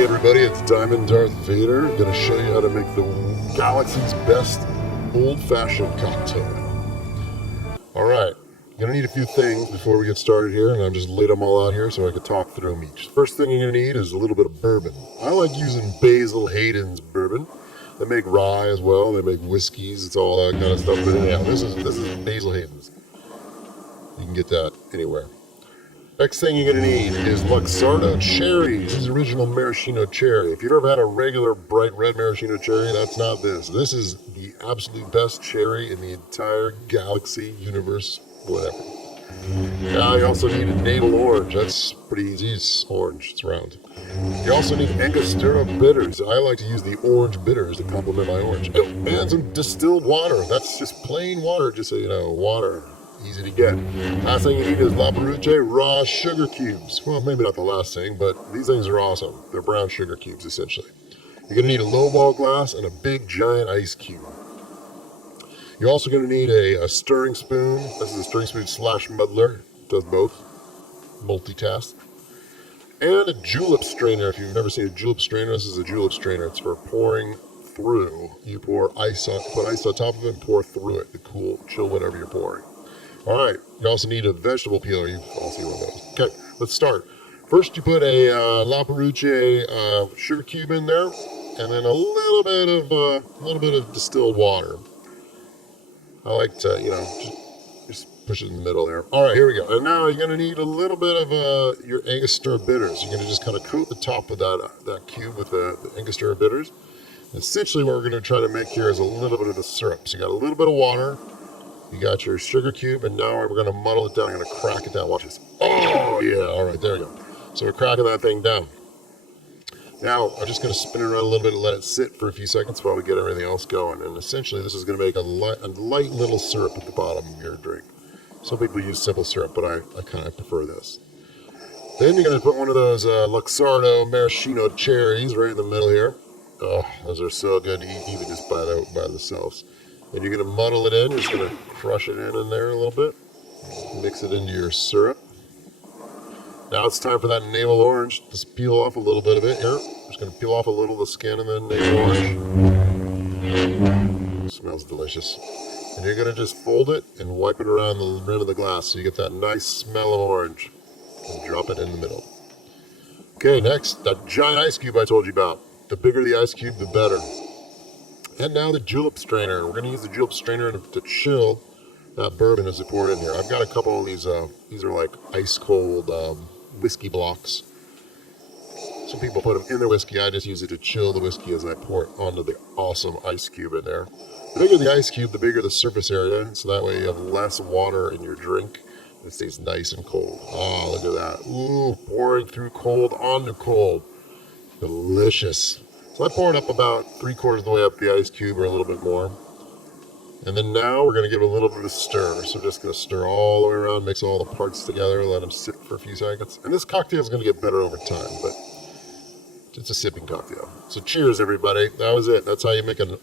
Hey everybody, it's Diamond Darth Vader. I'm going to show you how to make the galaxy's best old-fashioned cocktail. Alright, you're going to need a few things before we get started here, and I've just laid them all out here so I can talk through them each. First thing you're going to need is a little bit of bourbon. I like using Basil Hayden's bourbon. They make rye as well, they make whiskeys, it's all that kind of stuff, but yeah, this is Basil Hayden's. You can get that anywhere. Next thing you're going to need is Luxardo cherry. This is original maraschino cherry. If you've ever had a regular bright red maraschino cherry, that's not this. This is the absolute best cherry in the entire galaxy, universe, whatever. Now you also need a navel orange. That's pretty easy. It's orange. It's round. You also need Angostura bitters. I like to use the orange bitters to complement my orange. Oh, and some distilled water. That's just plain water, just so you know, water. Easy to get. Last thing you need is La Peruche raw sugar cubes. Well, maybe not the last thing, but these things are awesome. They're brown sugar cubes, essentially. You're going to need a lowball glass and a big giant ice cube. You're also going to need a stirring spoon. This is a stirring spoon / muddler. Does both. Multitask. And a julep strainer. If you've never seen a julep strainer, this is a julep strainer. It's for pouring through. You pour ice on, put ice on top of it and pour through it to cool, chill whatever you're pouring. Alright, you also need a vegetable peeler. You've all seen one of those. Okay, let's start. First you put a La Peruche sugar cube in there, and then a little bit of distilled water. I like to, just push it in the middle there. Alright, here we go. And now you're going to need a little bit of your Angostura bitters. You're going to just kind of coat the top of that cube with the Angostura bitters. And essentially what we're going to try to make here is a little bit of the syrup. So you got a little bit of water. You got your sugar cube, and now we're going to muddle it down. I'm going to crack it down. Watch this. Oh, yeah. All right, there we go. So we're cracking that thing down. Now, I'm just going to spin it around a little bit and let it sit for a few seconds while we get everything else going. And essentially, this is going to make a light little syrup at the bottom of your drink. Some people use simple syrup, but I kind of prefer this. Then you're going to put one of those Luxardo maraschino cherries right in the middle here. Oh, those are so good to eat even just by themselves. And you're going to muddle it in. You're just going to crush it in there a little bit. Mix it into your syrup. Now it's time for that navel orange. Just peel off a little bit of it here. Just going to peel off a little of the skin of the navel orange. It smells delicious. And you're going to just fold it and wipe it around the rim of the glass so you get that nice smell of orange. And drop it in the middle. Okay, next, that giant ice cube I told you about. The bigger the ice cube, the better. And now the julep strainer. We're going to use the julep strainer to chill that bourbon as we pour it in here. I've got a couple of these are like ice cold whiskey blocks. Some people put them in their whiskey. I just use it to chill the whiskey as I pour it onto the awesome ice cube in there. The bigger the ice cube, the bigger the surface area, so that way you have less water in your drink. It stays nice and cold. Oh, look at that. Ooh, pouring through cold onto cold. Delicious. So I pour it up about 3/4 of the way up the ice cube or a little bit more. And then now we're going to give it a little bit of a stir. So we're just going to stir all the way around, mix all the parts together, let them sit for a few seconds. And this cocktail is going to get better over time, but it's a sipping cocktail. So cheers, everybody. That was it. That's how you make an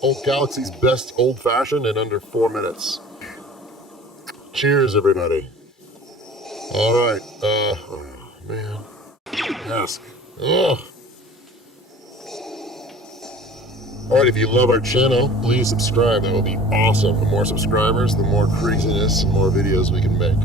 Old Galaxy's best old-fashioned in under 4 minutes. Cheers, everybody. All right. Oh, man. Ask. Ugh. Alright, if you love our channel, please subscribe. That would be awesome. The more subscribers, the more craziness and more videos we can make.